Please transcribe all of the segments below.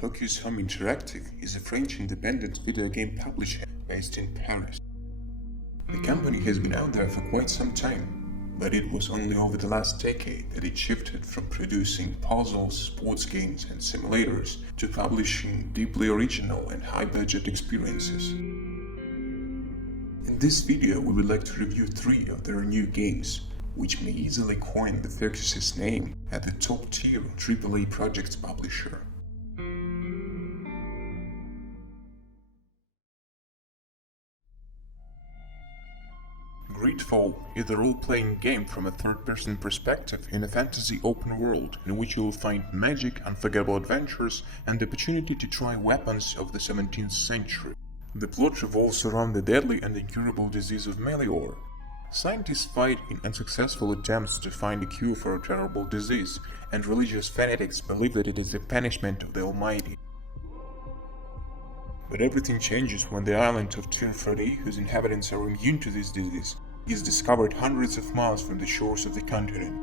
Focus Home Interactive is a French independent video game publisher based in Paris. The company has been out there for quite some time, but it was only over the last decade that it shifted from producing puzzles, sports games and simulators to publishing deeply original and high-budget experiences. In this video, we would like to review 3 of their new games, which may easily coin the Focus's name as the top-tier AAA projects publisher. Gridfall is a role-playing game from a third-person perspective in a fantasy open world in which you will find magic, unforgettable adventures, and the opportunity to try weapons of the 17th century. The plot revolves around the deadly and incurable disease of Melior. Scientists fight in unsuccessful attempts to find a cure for a terrible disease, and religious fanatics believe that it is the punishment of the Almighty. But everything changes when the island of Tirfari, whose inhabitants are immune to this disease, is discovered hundreds of miles from the shores of the continent.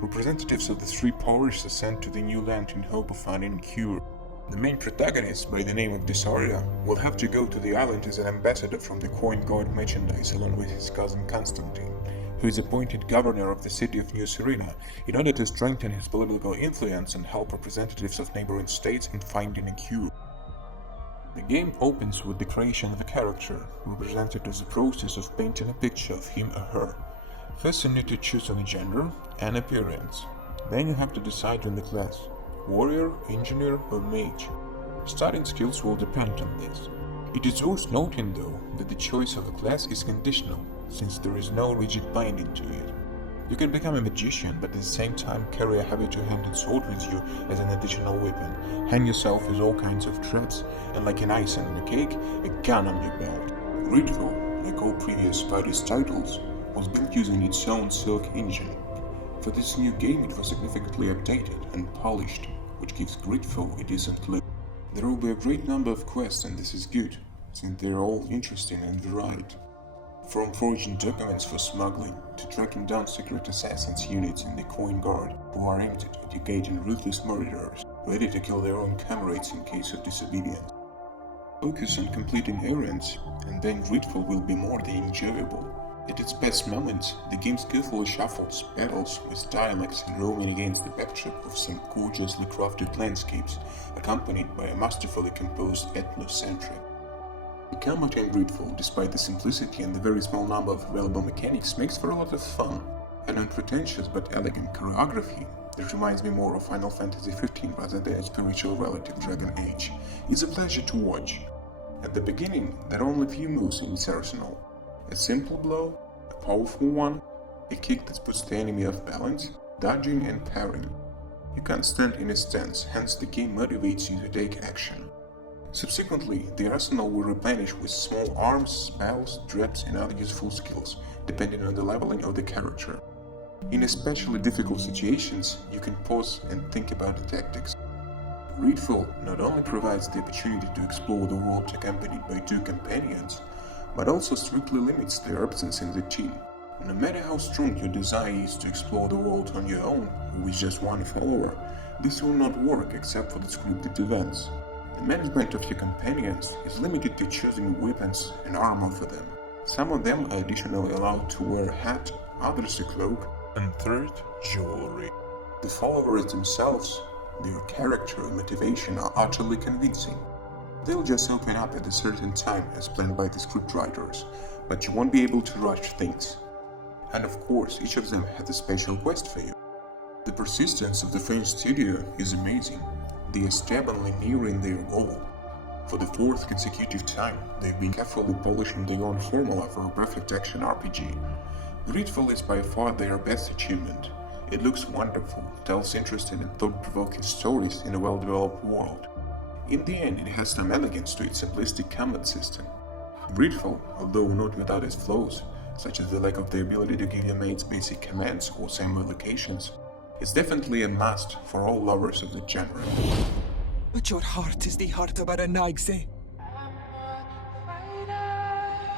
Representatives of the 3 powers are sent to the new land in hope of finding a cure. The main protagonist, by the name of Desaria, will have to go to the island as an ambassador from the coin god merchandise along with his cousin Constantine, who is appointed governor of the city of New Serena in order to strengthen his political influence and help representatives of neighboring states in finding a cure. The game opens with the creation of a character, represented as the process of painting a picture of him or her. First you need to choose on a gender and appearance. Then you have to decide on the class: warrior, engineer or mage. Starting skills will depend on this. It is worth noting though that the choice of a class is conditional, since there is no rigid binding to it. You can become a magician, but at the same time carry a heavy two-handed sword with you as an additional weapon, hang yourself with all kinds of traps, and like an icing on a cake, a gun on your belt. Gridfall, like all previous Spidey's titles, was built using its own Silk engine. For this new game it was significantly updated and polished, which gives Gridfall a decent look. There will be a great number of quests, and this is good, since they are all interesting and varied. From forging documents for smuggling to tracking down secret assassins units in the Coin Guard who are aimed at educating ruthless murderers, ready to kill their own comrades in case of disobedience. Focus on completing errands, and then Gridfall will be more than enjoyable. At its best moments, the game skillfully shuffles battles with dialects and roaming against the backdrop of some gorgeously crafted landscapes, accompanied by a masterfully composed ethno-soundtrack. The combat in Gridfall, despite the simplicity and the very small number of available mechanics, makes for a lot of fun. An unpretentious but elegant choreography that reminds me more of Final Fantasy XV rather than its spiritual relative Dragon Age is a pleasure to watch. At the beginning, there are only a few moves in its arsenal: a simple blow, a powerful one, a kick that puts the enemy off balance, dodging and parrying. You can't stand in a stance, hence the game motivates you to take action. Subsequently, the arsenal will replenish with small arms, spells, traps and other useful skills, depending on the leveling of the character. In especially difficult situations, you can pause and think about the tactics. Gridfall not only provides the opportunity to explore the world accompanied by 2 companions, but also strictly limits their absence in the team. No matter how strong your desire is to explore the world on your own, with just 1 follower, this will not work except for the scripted events. The management of your companions is limited to choosing weapons and armor for them. Some of them are additionally allowed to wear a hat, others a cloak, and third, jewelry. The followers themselves, their character and motivation are utterly convincing. They'll just open up at a certain time as planned by the scriptwriters, but you won't be able to rush things. And of course, each of them has a special quest for you. The persistence of the French studio is amazing. They are stubbornly nearing their goal. For the 4th consecutive time, they've been carefully polishing their own formula for a perfect action RPG. Gridfall is by far their best achievement. It looks wonderful, tells interesting and thought-provoking stories in a well-developed world. In the end, it has some elegance to its simplistic combat system. Gridfall, although not without its flaws, such as the lack of the ability to give your mates basic commands or same locations, is definitely a must for all lovers of the genre. But your heart is the heart of Baranagse.